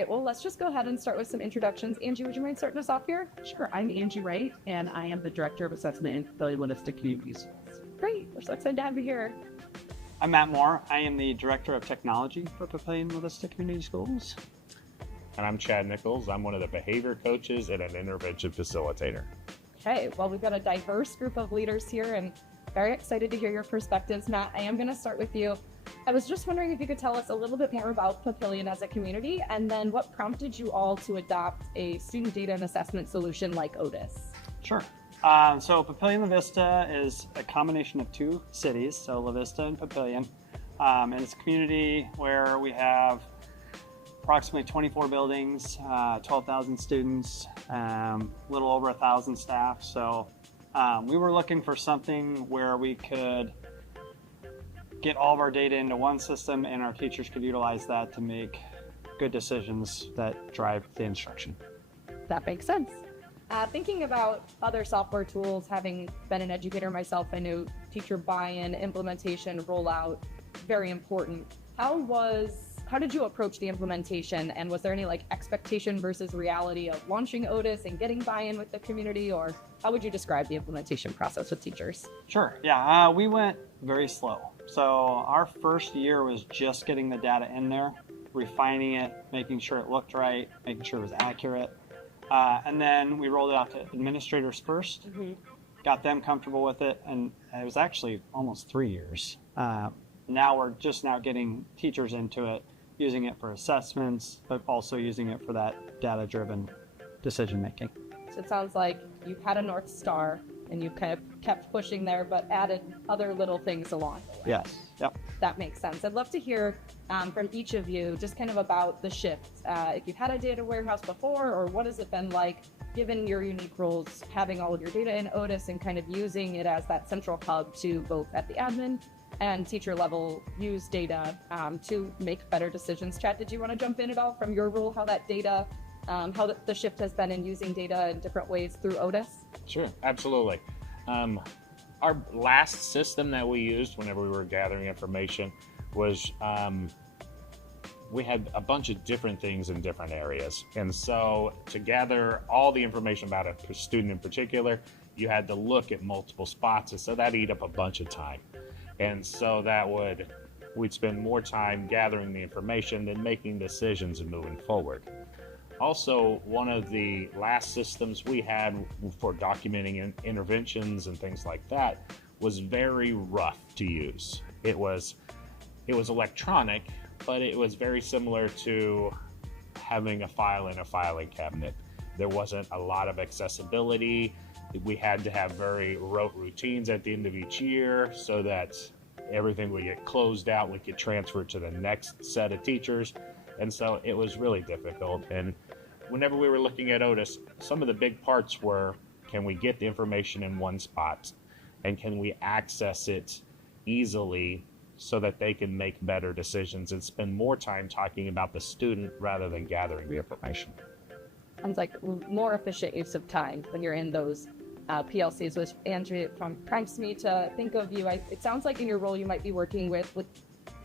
Great. Well, let's just go ahead and start with some introductions. Angie, would you mind starting us off here? Sure. I'm Angie Wright, and I am the Director of Assessment in Papillion La Vista Communities. Great. We're so excited to have you here. I'm Matt Moore. I am the Director of Technology for Papillion La Vista Community Schools. And I'm Chad Nichols. I'm one of the behavior coaches and an intervention facilitator. Okay. Well, we've got a diverse group of leaders here and very excited to hear your perspectives. Matt, I am going to start with you. I was just wondering if you could tell us a little bit more about Papillion as a community, and then what prompted you all to adopt a student data and assessment solution like Otus? Sure. So Papillion La Vista is a combination of two cities, so La Vista and Papillion. And it's a community where we have approximately 24 buildings, 12,000 students, a little over 1,000 staff. So we were looking for something where we could get all of our data into one system and our teachers could utilize that to make good decisions that drive the instruction. That makes sense. Thinking about other software tools, having been an educator myself, I knew teacher buy-in, implementation, rollout, very important. How did you approach the implementation, and was there any expectation versus reality of launching Otus and getting buy-in with the community, or how would you describe the implementation process with teachers? Sure. Yeah, we went very slow. So our first year was just getting the data in there, refining it, making sure it looked right, making sure it was accurate. And then we rolled it out to administrators first, got them comfortable with it, and it was actually almost 3 years. Now we're just now getting teachers into it, using it for assessments, but also using it for that data-driven decision making. So it sounds like you had a North Star and you kind of kept pushing there, but added other little things along the way. Yes. Yep. That makes sense. I'd love to hear from each of you just kind of about the shift. If you've had a data warehouse before, or what has it been like, given your unique roles, having all of your data in Otus and kind of using it as that central hub to both at the admin and teacher level use data to make better decisions. Chad, did you want to jump in at all from your role, how that data, how the shift has been in using data in different ways through Otus? Sure, absolutely. Our last system that we used whenever we were gathering information was we had a bunch of different things in different areas. And so to gather all the information about a student in particular, you had to look at multiple spots. And so that ate up a bunch of time. And so we'd spend more time gathering the information than making decisions and moving forward. Also, one of the last systems we had for documenting interventions and things like that was very rough to use. It was electronic, but it was very similar to having a file in a filing cabinet. There wasn't a lot of accessibility. We had to have very rote routines at the end of each year so that everything would get closed out, we could transfer to the next set of teachers. And so it was really difficult. And whenever we were looking at Otus, some of the big parts were, can we get the information in one spot? And can we access it easily so that they can make better decisions and spend more time talking about the student rather than gathering the information? Sounds like more efficient use of time when you're in those PLCs, which Angie prompts me to think of you. It sounds like in your role you might be working with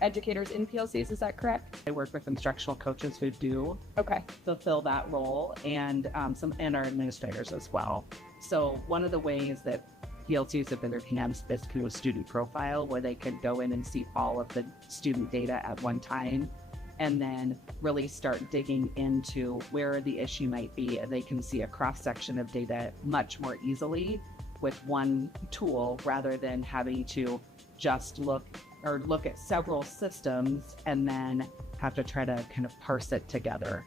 educators in PLCs, is that correct? I work with instructional coaches who do fulfill that role, and our administrators as well. So one of the ways that PLCs have been enhanced is through a student profile where they can go in and see all of the student data at one time, and then really start digging into where the issue might be. And they can see a cross-section of data much more easily with one tool rather than having to just look at several systems and then have to try to kind of parse it together.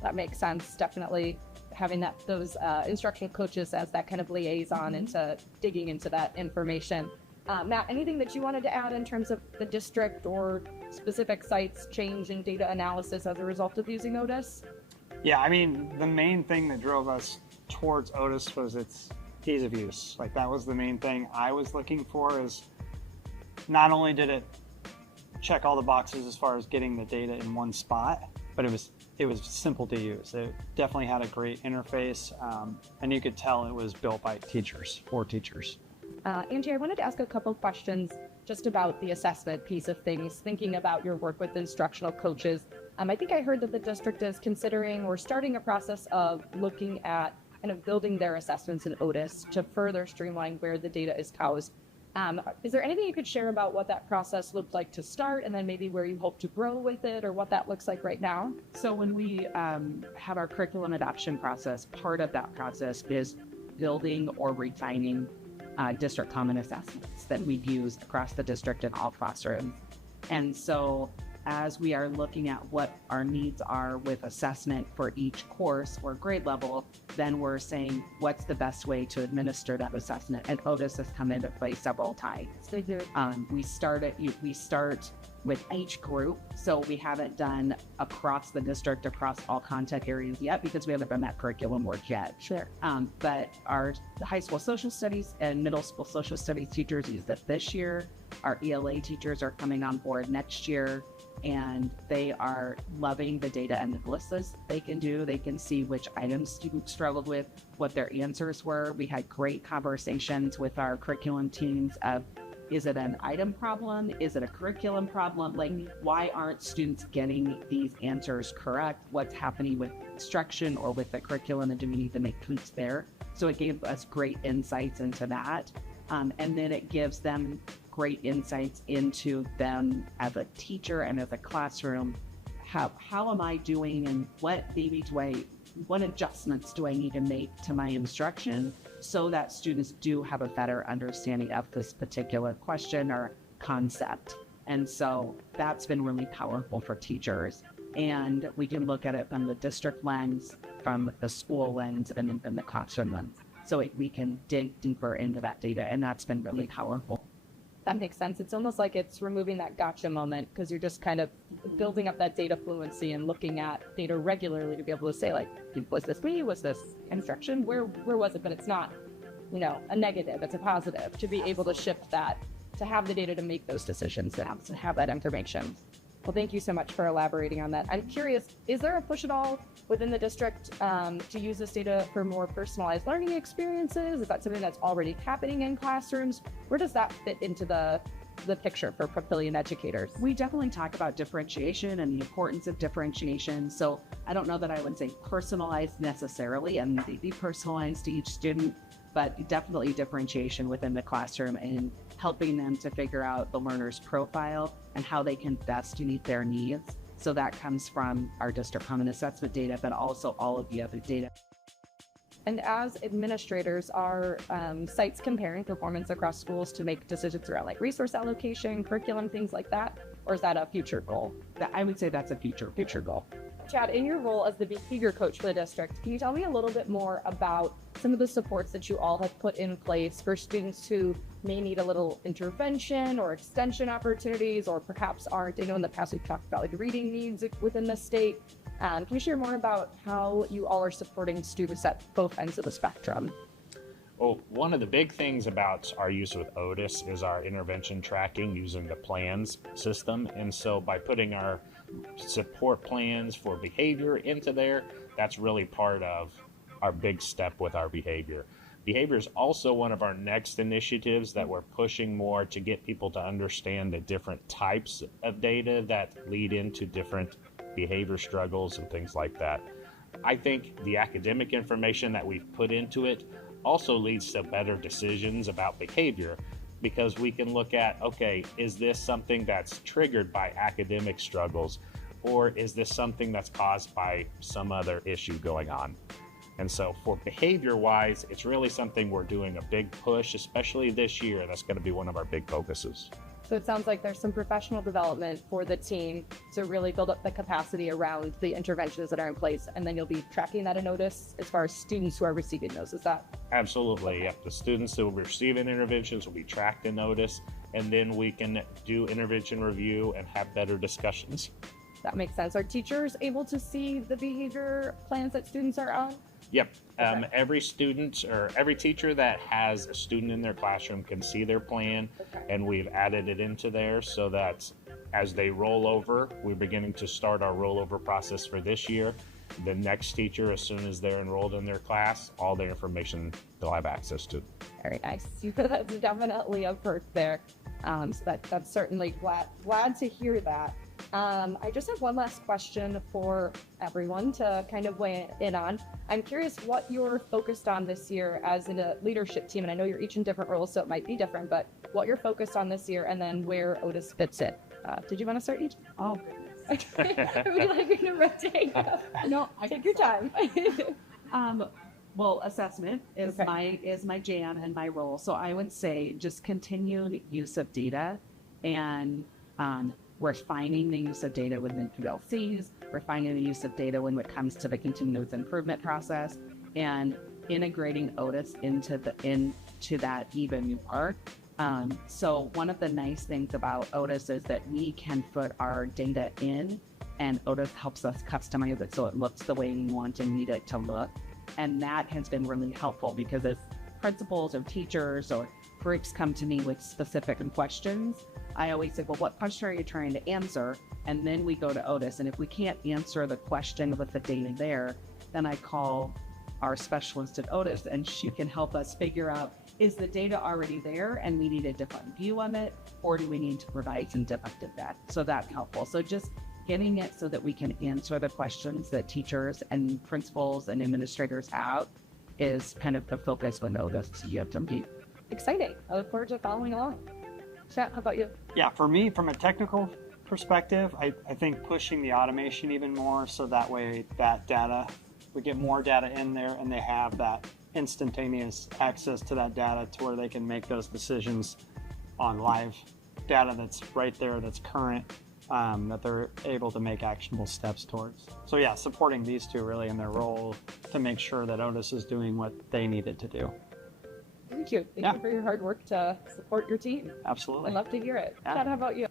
That makes sense. Definitely having those instructional coaches as that kind of liaison into digging into that information. Matt, anything that you wanted to add in terms of the district or specific sites change in data analysis as a result of using Otus? Yeah, I mean, the main thing that drove us towards Otus was its ease of use. That was the main thing I was looking for, is not only did it check all the boxes as far as getting the data in one spot, but it was simple to use. It definitely had a great interface, and you could tell it was built by teachers, for teachers. Angie, I wanted to ask a couple questions just about the assessment piece of things, thinking about your work with instructional coaches. I think I heard that the district is considering or starting a process of looking at kind of building their assessments in Otus to further streamline where the data is housed. Is there anything you could share about what that process looked like to start, and then maybe where you hope to grow with it, or what that looks like right now? So when we have our curriculum adoption process, part of that process is building or refining district common assessments that we use across the district in all classrooms. And so as we are looking at what our needs are with assessment for each course or grade level, then we're saying what's the best way to administer that assessment. And Otus has come into play several times. We start with each group, so we haven't done across the district, across all content areas yet, because we haven't done that curriculum work yet. Sure. But our high school social studies and middle school social studies teachers use it this year. Our ELA teachers are coming on board next year, and they are loving the data analysis they can do. They can see which items students struggled with, what their answers were. We had great conversations with our curriculum teams of, is it an item problem? Is it a curriculum problem? Like, why aren't students getting these answers correct? What's happening with instruction or with the curriculum, and do we need to make tweaks there? So it gave us great insights into that. And then it gives them great insights into them as a teacher and as a classroom. How am I doing, and what adjustments do I need to make to my instruction so that students do have a better understanding of this particular question or concept? And so that's been really powerful for teachers. And we can look at it from the district lens, from the school lens, and then the classroom lens. So we can dig deeper into that data, and that's been really powerful. That makes sense. It's almost like it's removing that gotcha moment, because you're just kind of building up that data fluency and looking at data regularly to be able to say, like, was this me? Was this instruction? Where was it? But it's not, a negative. It's a positive to be able to shift that, to have the data to make those decisions, to have that information. Well, thank you so much for elaborating on that. I'm curious, is there a push at all within the district to use this data for more personalized learning experiences? Is that something that's already happening in classrooms? Where does that fit into the picture for Papillion educators? We definitely talk about differentiation and the importance of differentiation. So I don't know that I would say personalized necessarily, and be personalized to each student, but definitely differentiation within the classroom and helping them to figure out the learner's profile and how they can best meet their needs. So that comes from our district common assessment data, but also all of the other data. And as administrators, are sites comparing performance across schools to make decisions around like resource allocation, curriculum, things like that? Or is that a future goal? I would say that's a future goal. Chad, in your role as the behavior coach for the district, can you tell me a little bit more about some of the supports that you all have put in place for students who may need a little intervention or extension opportunities, or perhaps aren't? I know in the past we've talked about like reading needs within the state. Can you share more about how you all are supporting students at both ends of the spectrum? Well, one of the big things about our use with Otus is our intervention tracking using the plans system. And so by putting our support plans for behavior into there, that's really part of our big step with our behavior. Behavior is also one of our next initiatives that we're pushing more to get people to understand the different types of data that lead into different behavior struggles and things like that. I think the academic information that we've put into it also leads to better decisions about behavior, because we can look at, okay, is this something that's triggered by academic struggles, or is this something that's caused by some other issue going on? And so for behavior-wise, it's really something we're doing a big push, especially this year. That's going to be one of our big focuses. So it sounds like there's some professional development for the team to really build up the capacity around the interventions that are in place, and then you'll be tracking that in Otus as far as students who are receiving those. Is that? Absolutely. Yep. The students who are receiving interventions will be tracked in Otus, and then we can do intervention review and have better discussions. That makes sense. Are teachers able to see the behavior plans that students are on? Yep. Okay. Every student or every teacher that has a student in their classroom can see their plan, and we've added it into there so that as they roll over, we're beginning to start our rollover process for this year. The next teacher, as soon as they're enrolled in their class, all their information they'll have access to. Very nice. That's definitely a perk there. So that's certainly glad to hear that. I just have one last question for everyone to kind of weigh in on. I'm curious what you're focused on this year as in a leadership team, and I know you're each in different roles, so it might be different, but what you're focused on this year and then where Otus fits in. Did you want to start each? Oh, Okay. Would you like me to rotate? No, take your time. well, assessment is Okay. my jam and my role. So I would say just continued use of data and refining the use of data within PLCs, refining the use of data when it comes to the continuous improvement process, and integrating Otus into that even more. So one of the nice things about Otus is that we can put our data in, and Otus helps us customize it so it looks the way we want and need it to look. And that has been really helpful because if principals or teachers or groups come to me with specific questions, I always say, well, what question are you trying to answer? And then we go to Otus. And if we can't answer the question with the data there, then I call our specialist at Otus and she can help us figure out, is the data already there and we need a different view on it, or do we need to provide some different data? So that's helpful. So just getting it so that we can answer the questions that teachers and principals and administrators have is kind of the focus with Otus. You have to be Exciting. I look forward to following along. Chad, how about you? Yeah, for me, from a technical perspective, I think pushing the automation even more so that way that data, we get more data in there and they have that instantaneous access to that data to where they can make those decisions on live data that's right there, that's current, that they're able to make actionable steps towards. So yeah, supporting these two really in their role to make sure that Otus is doing what they need it to do. Thank you. Thank you for your hard work to support your team. Absolutely. I'd love to hear it. Yeah. Chad, how about you?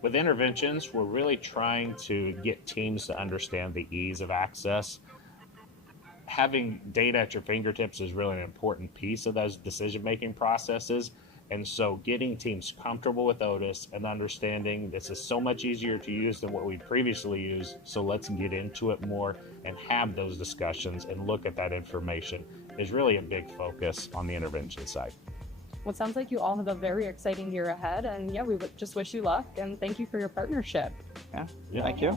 With interventions, we're really trying to get teams to understand the ease of access. Having data at your fingertips is really an important piece of those decision-making processes. And so getting teams comfortable with Otus and understanding this is so much easier to use than what we previously used. So let's get into it more and have those discussions and look at that information is really a big focus on the intervention side. Well, it sounds like you all have a very exciting year ahead. And yeah, we would just wish you luck and thank you for your partnership. Yeah. Thank you.